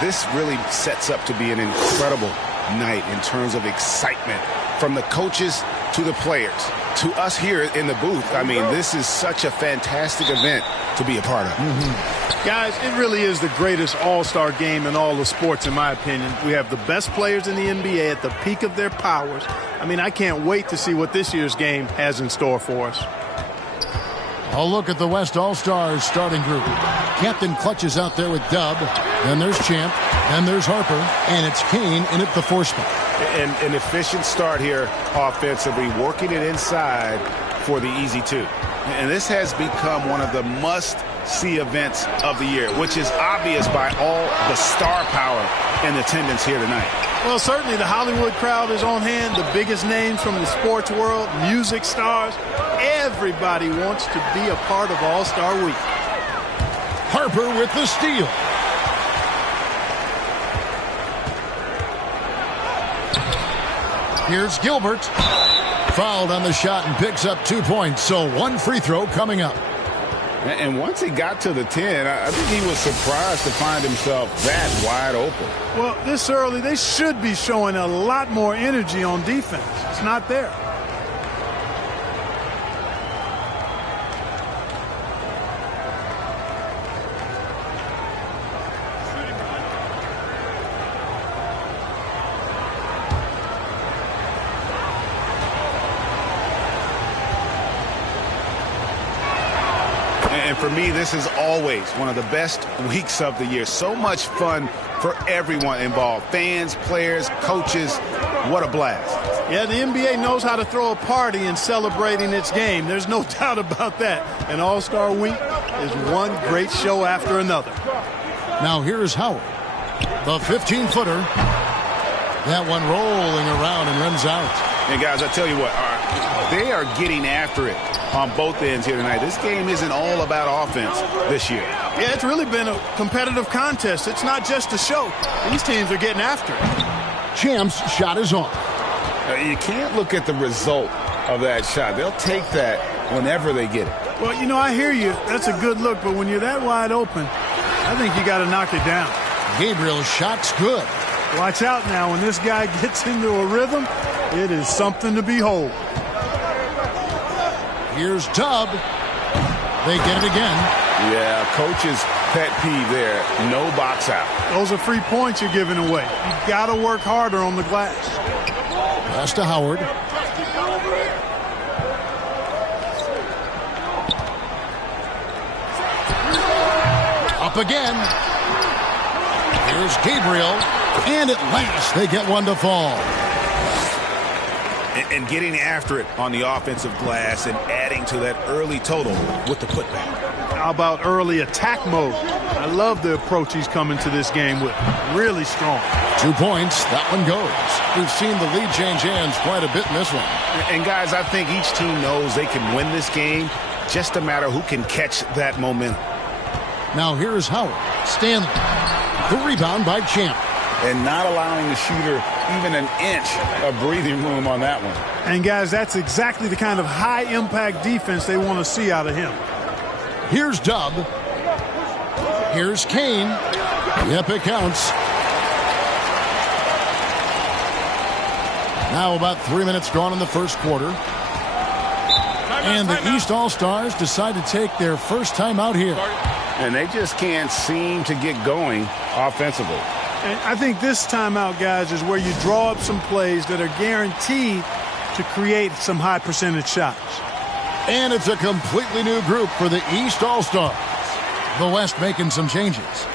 This really sets up to be an incredible night in terms of excitement from the coaches to the players to us here in the booth. I mean, this is such a fantastic event to be a part of. Guys, it really is the greatest all-star game in all the sports, in my opinion. We have the best players in the NBA at the peak of their powers. I mean, I can't wait to see what this year's game has in store for us. A look at the West All-Stars starting group. Captain Clutch is out there with Dub. Then there's Champ. Then there's Harper. And it's Kane in at the 4 spot. And an efficient start here offensively, working it inside for the easy 2. And this has become one of the must-see events of the year, which is obvious by all the star power in attendance here tonight. Well, certainly the Hollywood crowd is on hand, the biggest names from the sports world, music stars. Everybody wants to be a part of All-Star Week. Harper with the steal. Here's Gilbert. Fouled on the shot and picks up 2 points. So 1 free throw coming up. And once he got to the 10, I think he was surprised to find himself that wide open. Well, this early, they should be showing a lot more energy on defense. It's not there. And for me, this is always one of the best weeks of the year. So much fun for everyone involved. Fans, players, coaches. What a blast. Yeah, the NBA knows how to throw a party in celebrating its game. There's no doubt about that. And All-Star Week is one great show after another. Now here's Howard. The 15-footer. That one rolling around and runs out. And guys, I tell you what, they are getting after it on both ends here tonight. This game isn't all about offense this year. Yeah, it's really been a competitive contest. It's not just a show. These teams are getting after it. Champ's shot is off. You can't look at the result of that shot. They'll take that whenever they get it. Well, you know, I hear you. That's a good look, but when you're that wide open, I think you got to knock it down. Gabriel's shot's good. Watch out now. When this guy gets into a rhythm, it is something to behold. Here's Dub. They get it again. Yeah, coach's pet peeve there. No box out. Those are free points you're giving away. You've got to work harder on the glass. Pass to Howard. Up again. Here's Gabriel. And at last, they get one to fall. And getting after it on the offensive glass and adding to that early total with the putback. How about early attack mode? I love the approach he's coming to this game with. Really strong. 2 points. That one goes. We've seen the lead change hands quite a bit in this one. And guys, I think each team knows they can win this game. Just a matter who can catch that momentum. Now here's Howard. Stanley. The rebound by Champ. And not allowing the shooter even an inch of breathing room on that one. And, guys, that's exactly the kind of high-impact defense they want to see out of him. Here's Dub. Here's Kane. Yep, it counts. Now about 3 minutes gone in the first quarter. And the East All-Stars decide to take their first time out here. And they just can't seem to get going offensively. And I think this timeout, guys, is where you draw up some plays that are guaranteed to create some high percentage shots. And it's a completely new group for the East All-Stars. The West making some changes.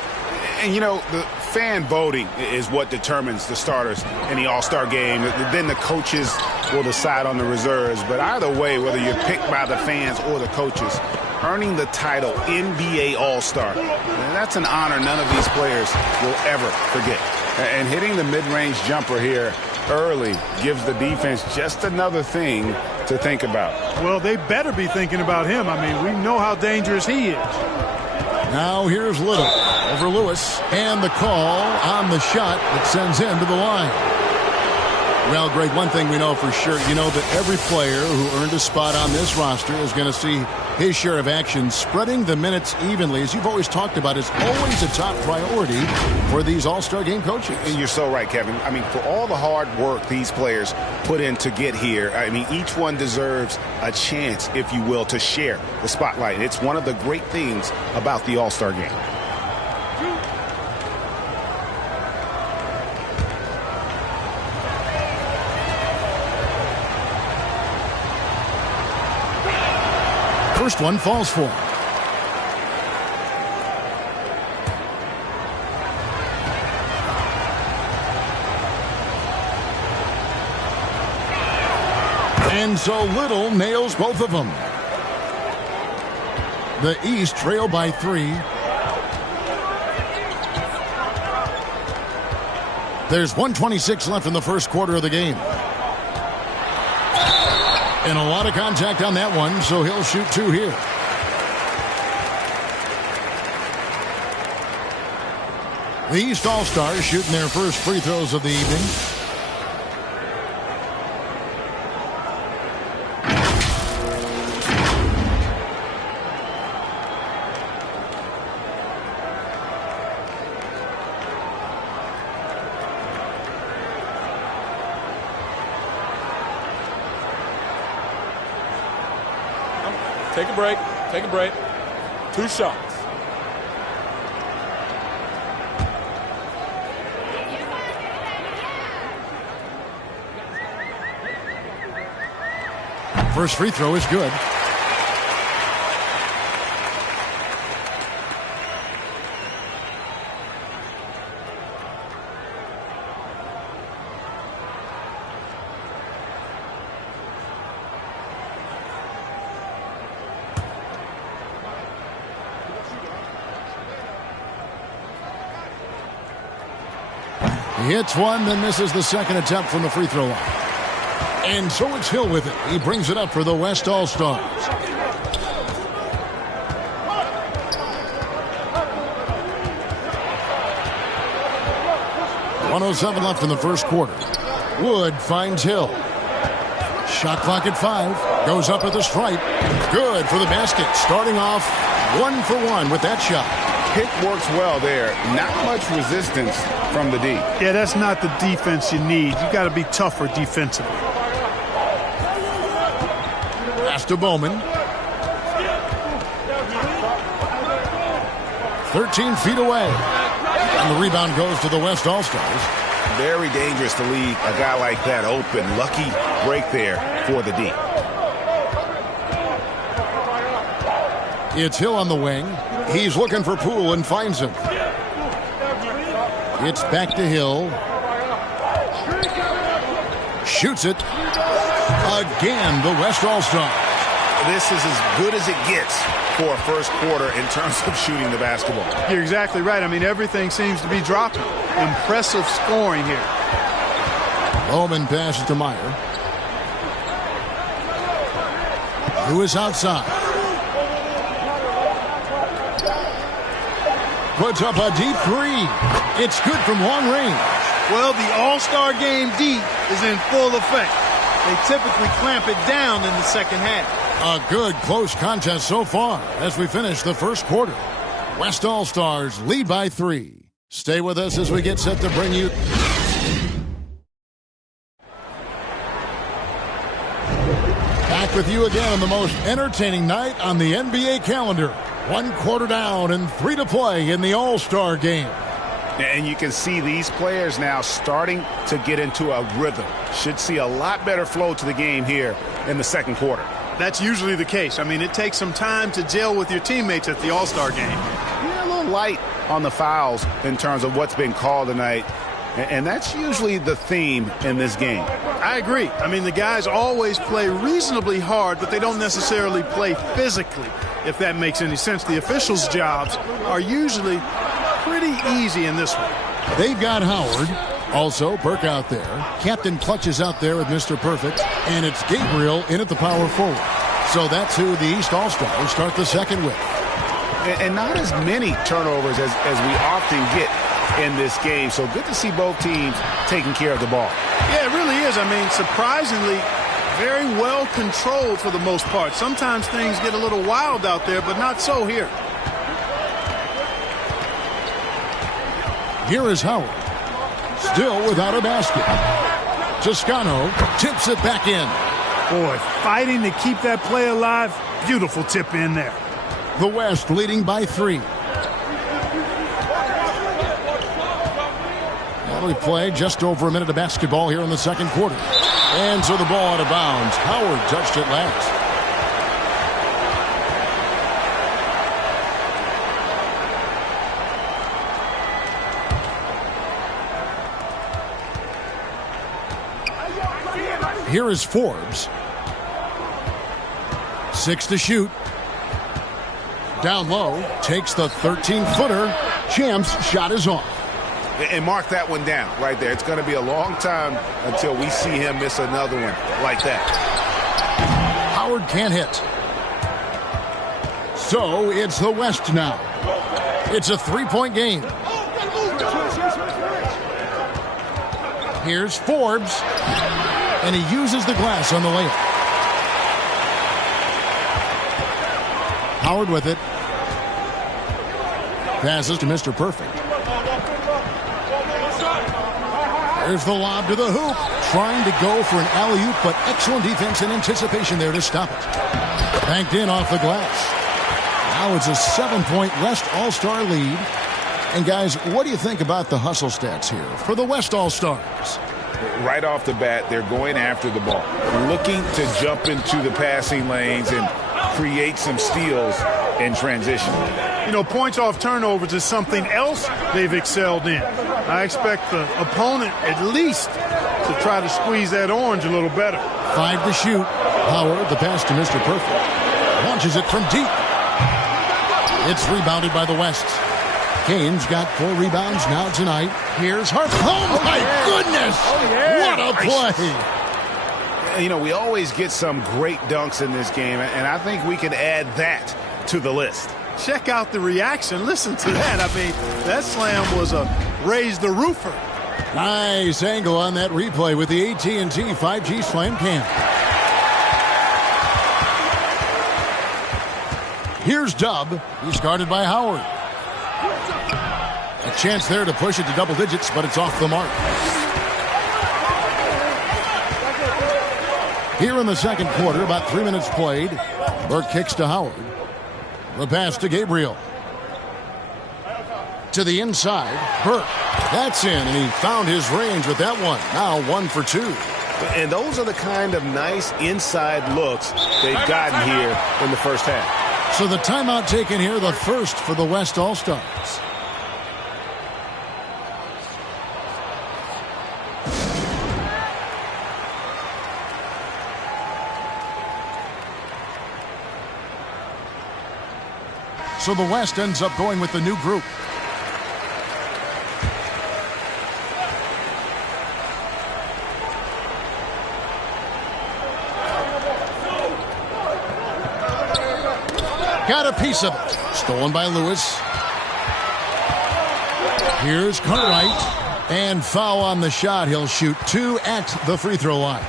And, you know, the fan voting is what determines the starters in the All-Star game. Then the coaches will decide on the reserves. But either way, whether you're picked by the fans or the coaches, earning the title NBA All-Star, that's an honor none of these players will ever forget. And hitting the mid-range jumper here early gives the defense just another thing to think about. Well, they better be thinking about him. I mean, we know how dangerous he is. Now here's Little over Lewis. And the call on the shot that sends him to the line. Well, Greg, one thing we know for sure, you know that every player who earned a spot on this roster is going to see his share of action. Spreading the minutes evenly, as you've always talked about, is always a top priority for these All-Star Game coaches. And you're so right, Kevin. I mean, for all the hard work these players put in to get here, I mean, each one deserves a chance, if you will, to share the spotlight. It's one of the great things about the All-Star Game. First one falls for him. And so Little nails both of them. The East trail by 3. There's 1:26 left in the first quarter of the game. And a lot of contact on that one, so he'll shoot 2 here. The East All-Stars shooting their first free throws of the evening. Take a break. Take a break. 2 shots. First free throw is good. He hits one, then misses the second attempt from the free throw line. And so it's Hill with it. He brings it up for the West All-Stars. .107 left in the first quarter. Wood finds Hill. Shot clock at 5. Goes up at the stripe. Good for the basket. Starting off 1 for 1 with that shot. Pick works well there. Not much resistance from the D. Yeah, that's not the defense you need. You got to be tougher defensively. Pass to Bowman. 13 feet away. And the rebound goes to the West All-Stars. Very dangerous to leave a guy like that open. Lucky break there for the D. It's Hill on the wing. He's looking for Poole and finds him. It's back to Hill. Shoots it. Again, the West All-Stars. This is as good as it gets for a first quarter in terms of shooting the basketball. You're exactly right. I mean, everything seems to be dropping. Impressive scoring here. Bowman passes to Meyer. Lewis outside. Puts up a deep 3. It's good from long range. Well, the All-Star Game deep is in full effect. They typically clamp it down in the second half. A good close contest so far as we finish the first quarter. West All-Stars lead by 3. Stay with us as we get set to bring you... Back with you again on the most entertaining night on the NBA calendar. 1 quarter down and 3 to play in the All-Star Game. And you can see these players now starting to get into a rhythm. Should see a lot better flow to the game here in the second quarter. That's usually the case. I mean, it takes some time to gel with your teammates at the All-Star Game. Yeah, a little light on the fouls in terms of what's been called tonight. And that's usually the theme in this game. I agree. I mean, the guys always play reasonably hard, but they don't necessarily play physically, if that makes any sense. The officials' jobs are usually pretty easy in this one. They've got Howard. Also, Burke out there. Captain Clutch is out there with Mr. Perfect. And it's Gabriel in at the power forward. So that's who the East All-Stars start the second with. And not as many turnovers as we often get in this game. So good to see both teams taking care of the ball. Yeah, it really is. I mean, surprisingly, very well controlled for the most part. Sometimes things get a little wild out there, but not so here. Here is Howard. Still without a basket. Toscano tips it back in. Boy, fighting to keep that play alive. Beautiful tip in there. The West leading by 3. Now we play just over a minute of basketball here in the second quarter. And so the ball out of bounds. Howard touched it last. Here is Forbes. 6 to shoot. Down low, takes the 13-footer. Champ's shot is off. And mark that one down right there. It's going to be a long time until we see him miss another one like that. Howard can't hit. So it's the West now. It's a 3-point game. Here's Forbes. And he uses the glass on the layup. Howard with it. Passes to Mr. Perfect. There's the lob to the hoop. Trying to go for an alley-oop, but excellent defense and anticipation there to stop it. Banked in off the glass. Now it's a 7-point West All-Star lead. And guys, what do you think about the hustle stats here for the West All-Stars? Right off the bat, they're going after the ball, looking to jump into the passing lanes and create some steals in transition. You know, points off turnovers is something else they've excelled in. I expect the opponent at least to try to squeeze that orange a little better. 5 to shoot. Howard, the pass to Mr. Perfect. Launches it from deep. It's rebounded by the West. Kane's got 4 rebounds now tonight. Here's Hart. Oh, my goodness! Oh, yeah. What a play! You know, we always get some great dunks in this game, and I think we can add that to the list. Check out the reaction. Listen to that. I mean, that slam was a raise the roofer. Nice angle on that replay with the AT&T 5G Slam Cam. Here's Dub. He's guarded by Howard. A chance there to push it to double digits, but it's off the mark. Here in the second quarter, about 3 minutes played. Burke kicks to Howard. The pass to Gabriel. To the inside, Burke. That's in, and he found his range with that one. Now 1 for 2. And those are the kind of nice inside looks they've gotten here in the first half. So the timeout taken here, the first for the West All-Stars. So the West ends up going with the new group. Got a piece of it. Stolen by Lewis. Here's Cartwright. And foul on the shot. He'll shoot 2 at the free throw line.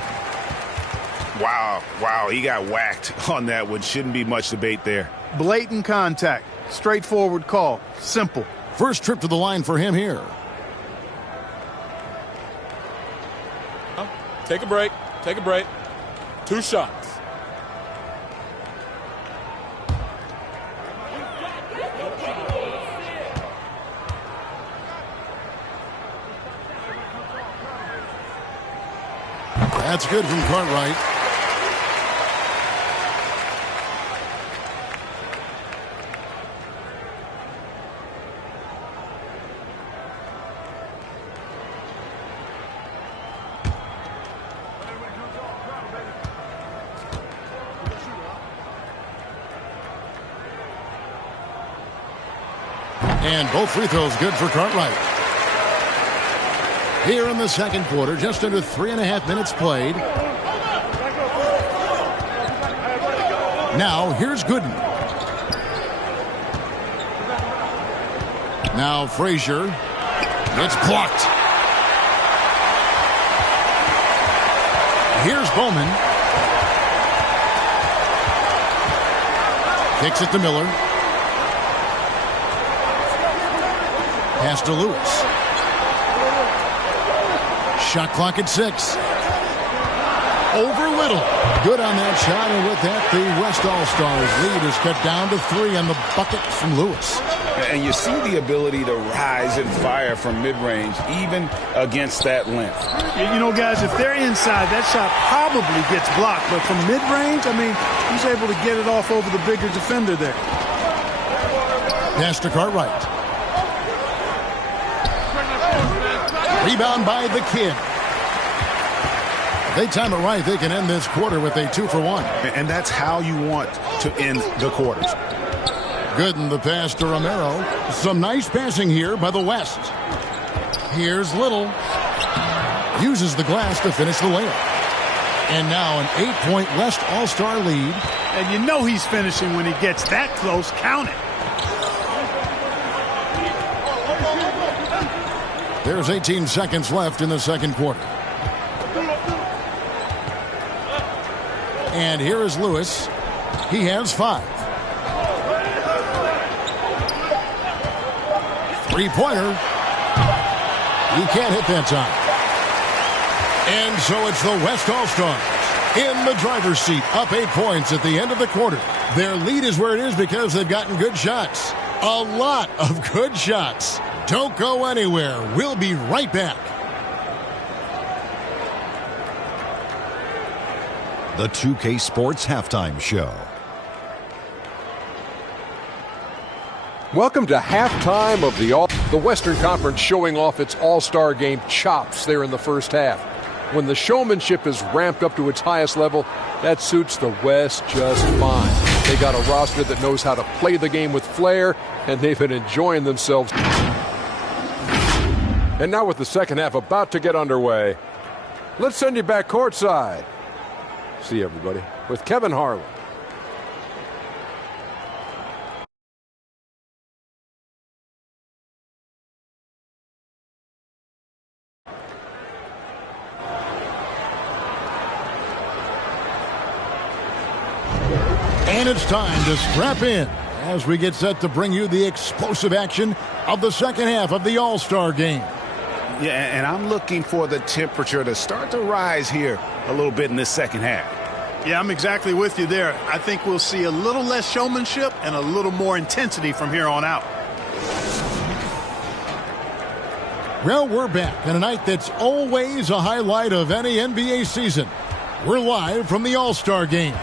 Wow, he got whacked on that one. Shouldn't be much debate there. Blatant contact. Straightforward call. Simple. First trip to the line for him here. Take a break. Take a break. 2 shots. That's good from Cartwright. And both free throws good for Cartwright. Here in the second quarter, just under 3.5 minutes played. Now, here's Gooden. Now, Frazier. It's blocked. Here's Bowman. Kicks it to Miller. Pass to Lewis. Shot clock at 6. Over Little. Good on that shot, and with that, the West All-Stars lead is cut down to 3 on the bucket from Lewis. And you see the ability to rise and fire from mid-range, even against that length. You know, guys, if they're inside, that shot probably gets blocked. But from mid-range, I mean, he's able to get it off over the bigger defender there. Pass to Cartwright. Rebound by the Kid. They time it right, they can end this quarter with a 2-for-1. And that's how you want to end the quarters. Good in the pass to Romero. Some nice passing here by the West. Here's Little. Uses the glass to finish the layup. And now an 8-point West All-Star lead. And you know he's finishing when he gets that close. Count it. There's 18 seconds left in the second quarter. And here is Lewis. He has 5. Three-pointer. He can't hit that time. And so it's the West All-Stars in the driver's seat, up 8 points at the end of the quarter. Their lead is where it is because they've gotten good shots. A lot of good shots. Don't go anywhere. We'll be right back. The 2K Sports Halftime Show. Welcome to halftime of the Western Conference showing off its all-star game chops there in the first half. When the showmanship is ramped up to its highest level, that suits the West just fine. They got a roster that knows how to play the game with flair, and they've been enjoying themselves. And now with the second half about to get underway, let's send you back courtside. See you, everybody, with Kevin Harlan. And it's time to strap in as we get set to bring you the explosive action of the second half of the All-Star game. Yeah, and I'm looking for the temperature to start to rise here a little bit in this second half. Yeah, I'm exactly with you there. I think we'll see a little less showmanship and a little more intensity from here on out. Well, we're back in a night that's always a highlight of any NBA season. We're live from the All-Star game.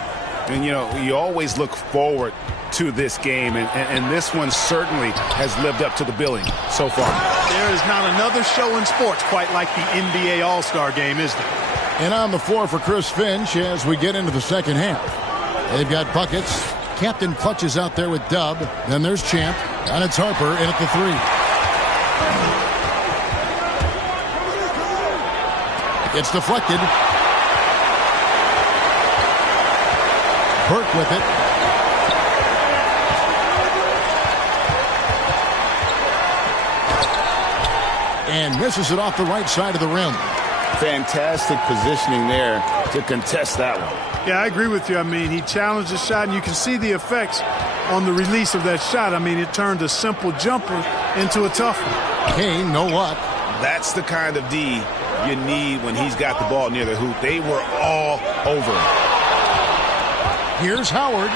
And, you know, you always look forward to this game, and this one certainly has lived up to the billing so far. There is not another show in sports quite like the NBA All-Star game, is there? And on the floor for Chris Finch as we get into the second half. They've got buckets. Captain Clutch is out there with Dub. Then there's Champ. And it's Harper in at the 3. It's deflected. Burke with it. And misses it off the right side of the rim. Fantastic positioning there to contest that one. Yeah, I agree with you. I mean, he challenged the shot, and you can see the effects on the release of that shot. I mean, it turned a simple jumper into a tough one. Kane, no luck. That's the kind of D you need when he's got the ball near the hoop. They were all over him. Here's Howard.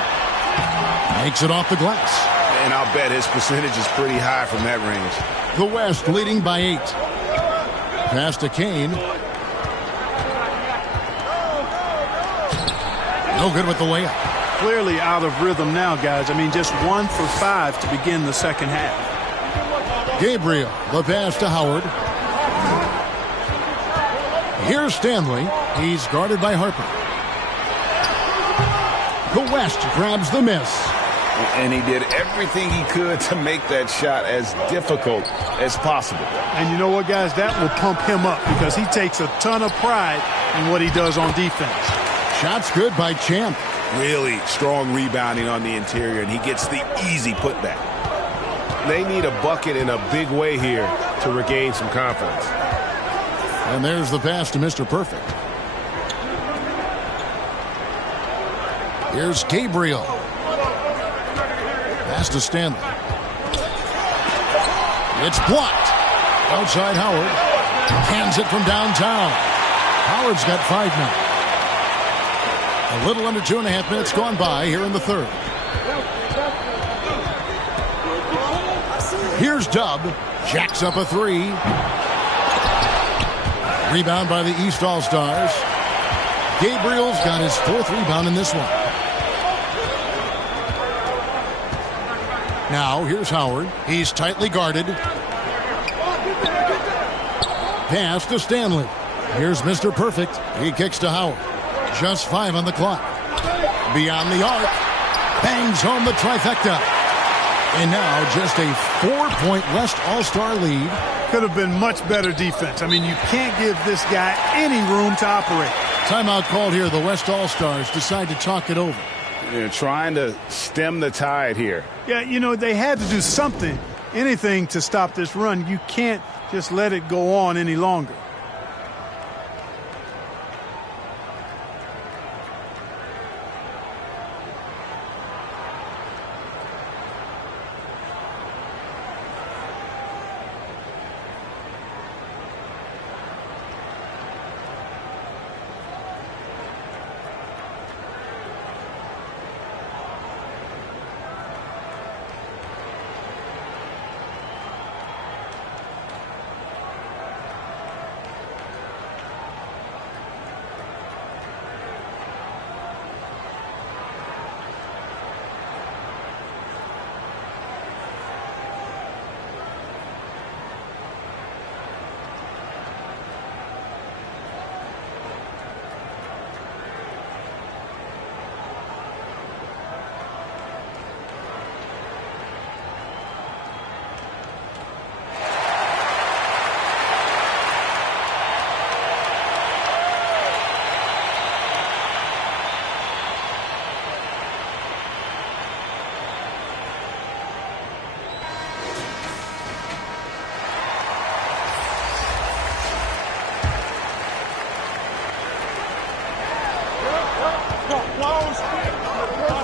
Makes it off the glass. And I'll bet his percentage is pretty high from that range. The West leading by 8. Pass to Kane. No good with the layup. Clearly out of rhythm now, guys. I mean, just 1 for 5 to begin the second half. Gabriel, the pass to Howard. Here's Stanley. He's guarded by Harper. The West grabs the miss. And he did everything he could to make that shot as difficult as possible. And you know what, guys? That will pump him up because he takes a ton of pride in what he does on defense. Shots good by Champ. Really strong rebounding on the interior, and he gets the easy putback. They need a bucket in a big way here to regain some confidence. And there's the pass to Mr. Perfect. Here's Gabriel. Pass to Stanley. It's blocked. Outside Howard. Hands it from downtown. Howard's got 5 now. A little under 2.5 minutes gone by here in the third. Here's Dub. Jacks up a 3. Rebound by the East All-Stars. Gabriel's got his 4th rebound in this one. Now, here's Howard. He's tightly guarded. Pass to Stanley. Here's Mr. Perfect. He kicks to Howard. Just 5 on the clock. Beyond the arc. Bangs home the trifecta. And now just a 4-point West All-Star lead. Could have been much better defense. I mean, you can't give this guy any room to operate. Timeout called here. The West All-Stars decide to talk it over. They're trying to stem the tide here. Yeah, you know, they had to do something, anything to stop this run. You can't just let it go on any longer.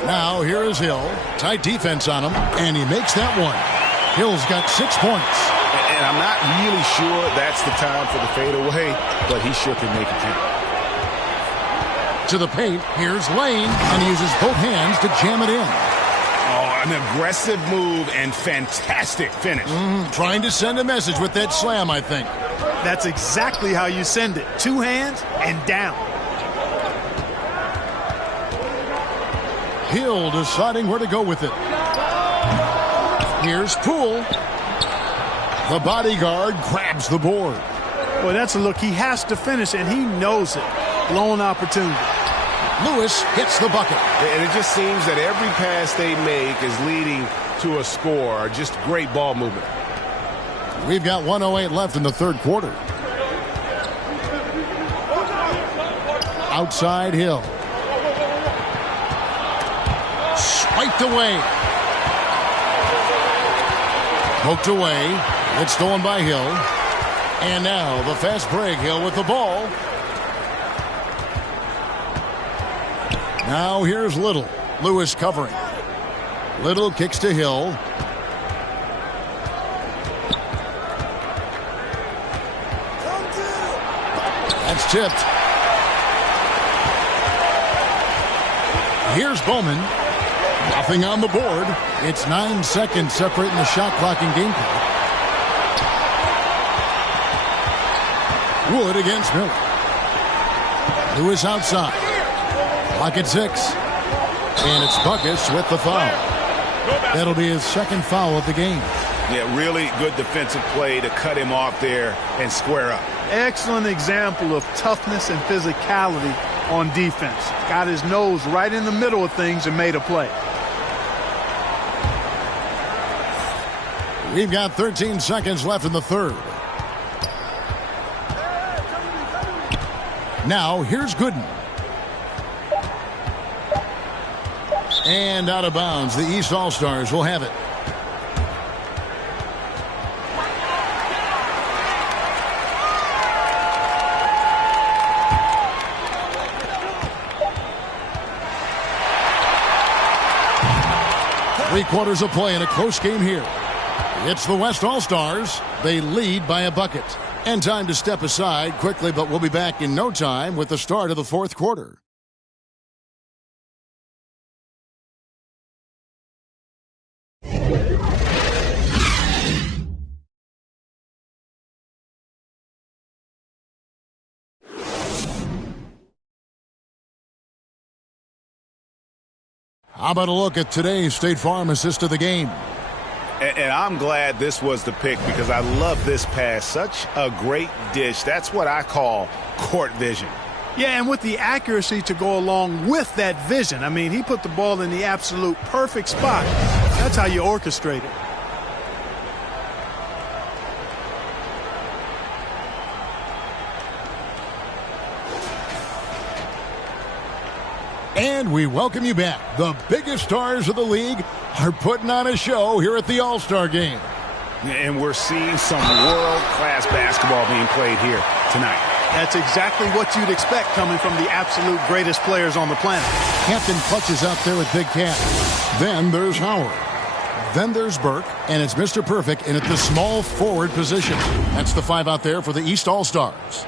Now here is Hill. Tight defense on him, and he makes that one. Hill's got 6 points. And I'm not really sure that's the time for the fadeaway, but he sure can make it count. To the paint, here's Lane, and he uses both hands to jam it in. Oh, an aggressive move and fantastic finish. Trying to send a message with that slam, I think. That's exactly how you send it. 2 hands and down. Hill deciding where to go with it. Here's Poole. The bodyguard grabs the board. Boy, that's a look. He has to finish, and he knows it. Blown opportunity. Lewis hits the bucket. And it just seems that every pass they make is leading to a score. Just great ball movement. We've got 1:08 left in the third quarter. Outside Hill. Swiped away. Poked away. It's stolen by Hill. And now the fast break. Hill with the ball. Now here's Little. Lewis covering. Little kicks to Hill. That's tipped. Here's Bowman. Nothing on the board. It's 9 seconds separating the shot clock and game clock. Wood against Miller. Lewis outside. Clock at 6. And it's Buckets with the foul. That'll be his second foul of the game. Yeah, really good defensive play to cut him off there and square up. Excellent example of toughness and physicality on defense. Got his nose right in the middle of things and made a play. We've got 13 seconds left in the third. Now, here's Gooden. And out of bounds, the East All-Stars will have it. 3 quarters of play in a close game here. It's the West All-Stars. They lead by a bucket. And time to step aside quickly, but we'll be back in no time with the start of the 4th quarter. How about a look at today's State Farm assist of the game? And I'm glad this was the pick because I love this pass. Such a great dish. That's what I call court vision. Yeah, and with the accuracy to go along with that vision. I mean, he put the ball in the absolute perfect spot. That's how you orchestrate it. And we welcome you back. The biggest stars of the league are putting on a show here at the All-Star Game. And we're seeing some world-class basketball being played here tonight. That's exactly what you'd expect coming from the absolute greatest players on the planet. Captain Clutch is out there with Big Cat. Then there's Howard. Then there's Burke, and it's Mr. Perfect in at the small forward position. That's the 5 out there for the East All-Stars.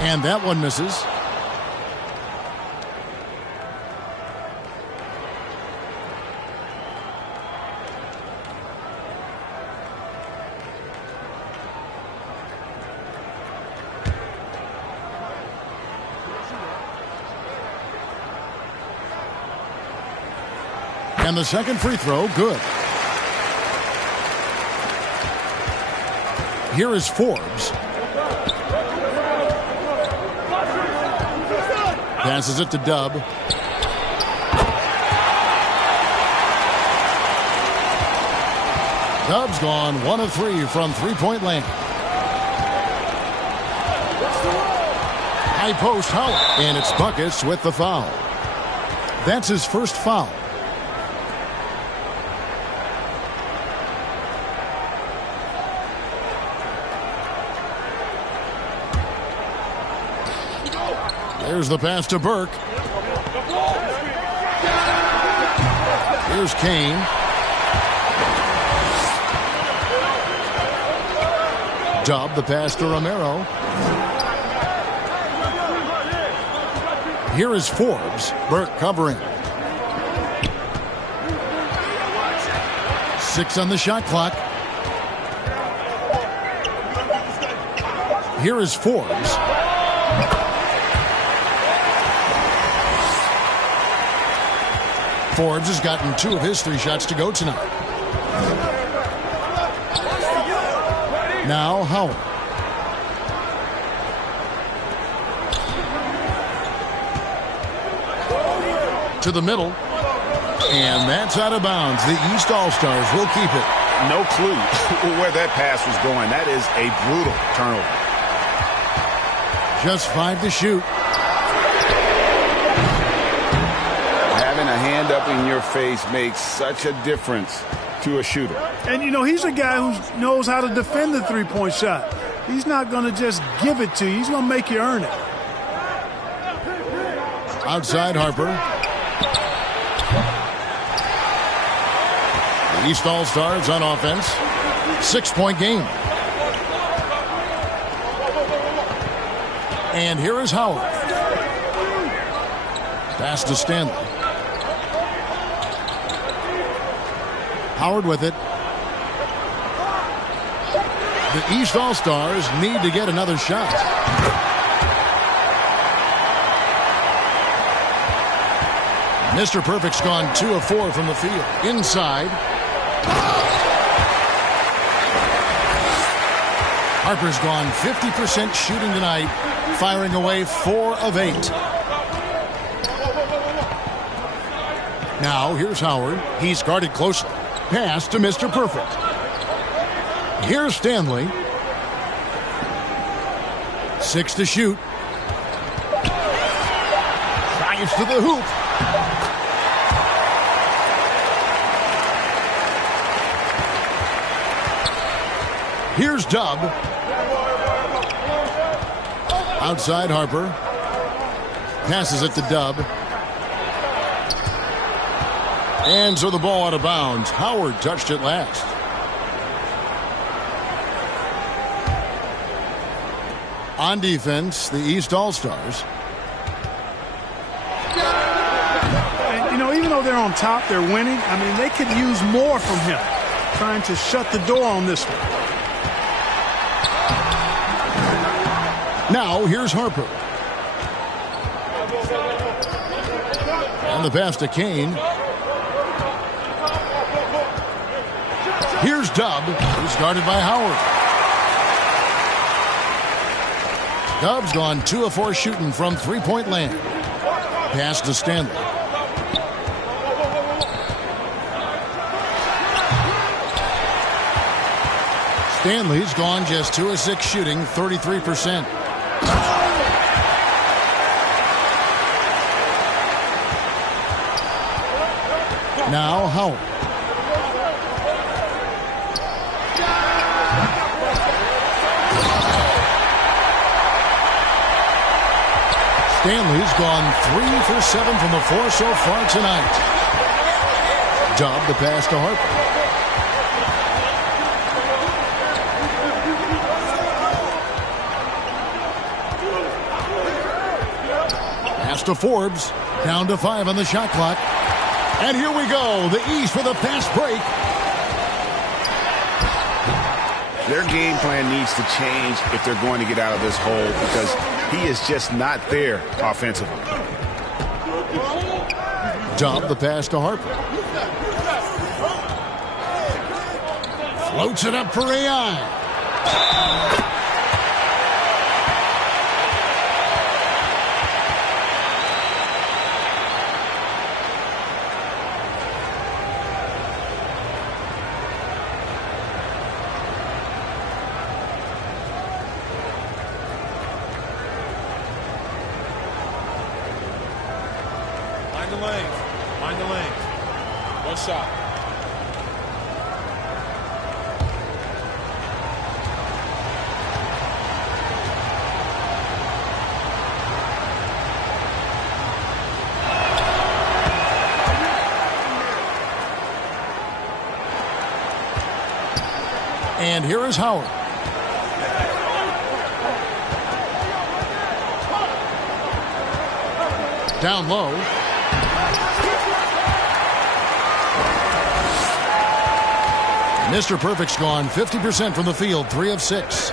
And that one misses. And the second free throw, good. Here is Forbes. Passes it to Dub. Dub's gone 1 of 3 from three-point land. High post Howard. And it's buckets with the foul. That's his first foul. There's the pass to Burke. Here's Kane. Dub the pass to Romero. Here is Forbes. Burke covering. 6 on the shot clock. Here is Forbes. Forbes has gotten 2 of his 3 shots to go tonight. Now Howard. To the middle. And that's out of bounds. The East All-Stars will keep it. No clue where that pass was going. That is a brutal turnover. Just 5 to shoot. Having a hand up in your face makes such a difference to a shooter. And, you know, he's a guy who knows how to defend the three-point shot. He's not going to just give it to you. He's going to make you earn it. Outside Harper. The East All-Stars on offense. 6-point game. And here is Howard. Pass to Stanley. Howard with it. The East All-Stars need to get another shot. Mr. Perfect's gone 2 of 4 from the field. Inside. Harper's gone 50% shooting tonight, firing away 4 of 8. Now here's Howard. He's guarded closely. Pass to Mr. Perfect. Here's Stanley. 6 to shoot. drives to the hoop. Here's Dub. Outside Harper. Passes it to Dub. And so the ball out of bounds. Howard touched it last. On defense, the East All-Stars. And, you know, even though they're on top, they're winning. I mean, they could use more from him. Trying to shut the door on this one. Now, here's Harper. And the pass to Kane. Here's Dub, who's guarded by Howard. Dub's gone 2 of 4 shooting from three-point land. Pass to Stanley. Stanley's gone just 2 of 6 shooting, 33%. Now Howard. Stanley's gone 3 for 7 from the floor so far tonight. Dub the pass to Harper. Pass to Forbes. Down to 5 on the shot clock. And here we go. The East with a fast break. Their game plan needs to change if they're going to get out of this hole because he is just not there offensively. Dub the pass to Harper. Floats it up for AI. Mind the lanes. One shot. And here is Howard. Down low. Mr. Perfect's gone 50% from the field, 3 of 6.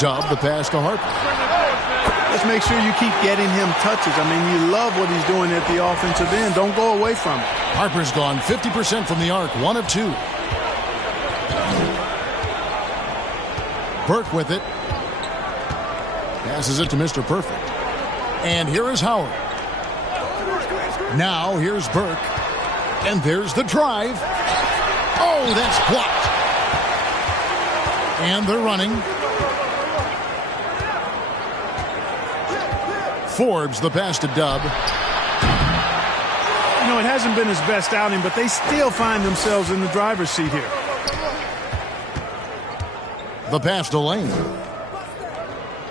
Dub the pass to Harper. Let's make sure you keep getting him touches. I mean, you love what he's doing at the offensive end. Don't go away from it. Harper's gone 50% from the arc, 1 of 2. Burke with it. Passes it to Mr. Perfect. And here is Howard. Now here's Burke. And there's the drive. Oh, that's blocked. And they're running. Forbes the pass to Dub. You know, it hasn't been his best outing, but they still find themselves in the driver's seat here. The pass to Lane.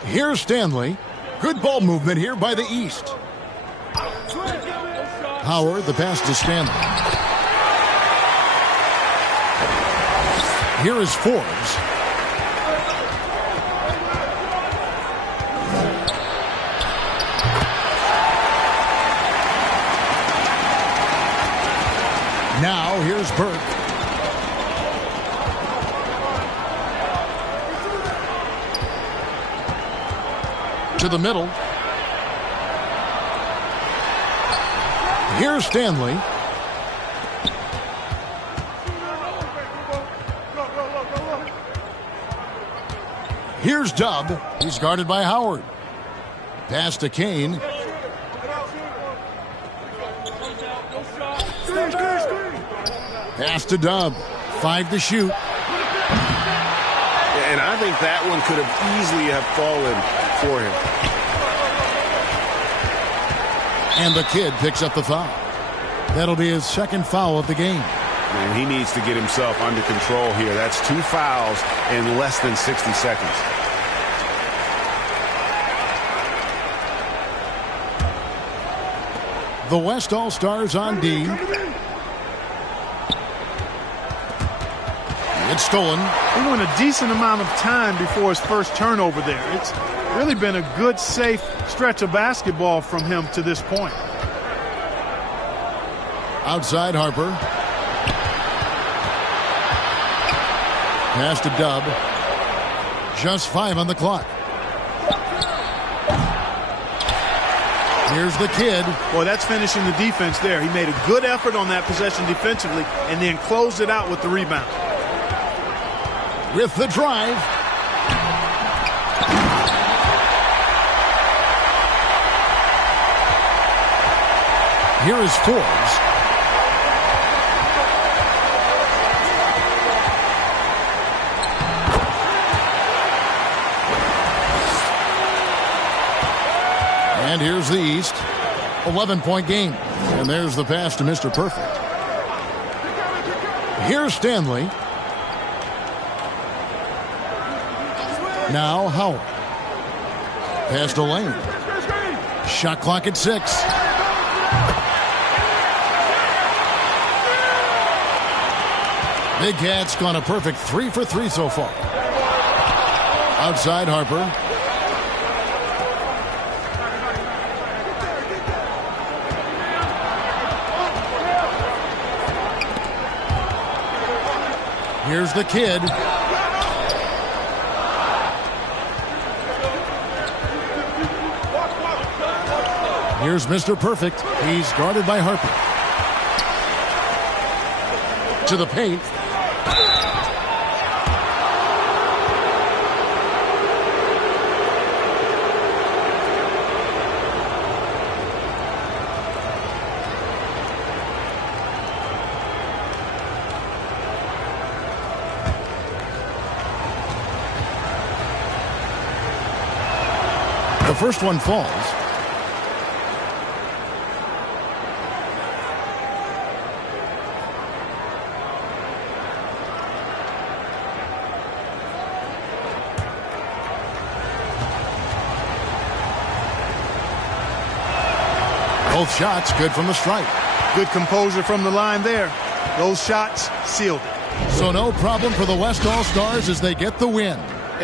Here's Stanley. Good ball movement here by the East. Howard, the pass to Stanley. Here is Forbes. Now here's Burke. To the middle. Here's Stanley. Here's Dub. He's guarded by Howard. Pass to Kane. Pass to Dub. 5 to shoot. And I think that one could have easily have fallen for him. And the kid picks up the foul. That'll be his second foul of the game. And he needs to get himself under control here. That's 2 fouls in less than 60 seconds. The West All-Stars on D. It's stolen. He went a decent amount of time before his first turnover there. It's really been a good, safe stretch of basketball from him to this point. Outside Harper. Pass to Dub. Just 5 on the clock. Here's the kid. Boy, that's finishing the defense there. He made a good effort on that possession defensively and then closed it out with the rebound. With the drive. Here is Forbes. And here's the East. 11-point game. And there's the pass to Mr. Perfect. Here's Stanley. Now Howard. Pass to Lane. Shot clock at 6. Big Cat's gone a perfect 3 for 3 so far. Outside Harper. Here's the kid. Here's Mr. Perfect. He's guarded by Harper. To the paint. The first one falls. Both shots good from the stripe. Good composure from the line there. Those shots sealed it. So no problem for the West All-Stars as they get the win.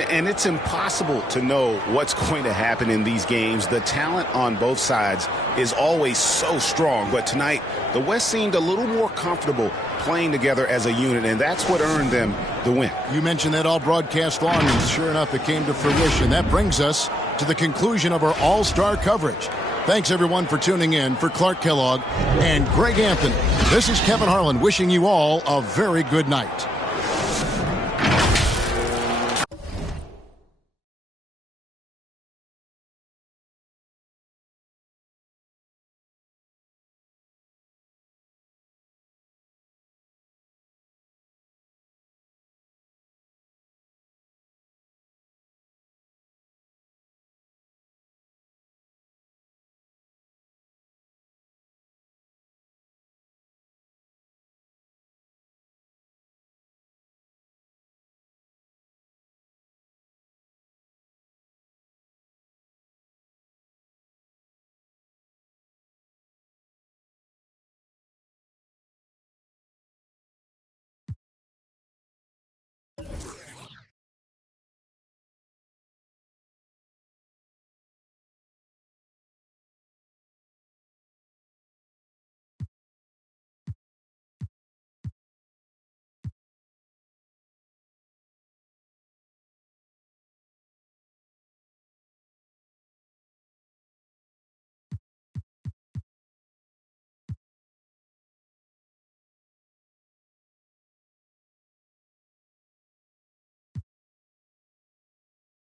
And it's impossible to know what's going to happen in these games. The talent on both sides is always so strong. But tonight, the West seemed a little more comfortable playing together as a unit, and that's what earned them the win. You mentioned that all broadcast long, and sure enough, it came to fruition. That brings us to the conclusion of our All-Star coverage. Thanks, everyone, for tuning in. For Clark Kellogg and Greg Anthony, this is Kevin Harlan wishing you all a very good night.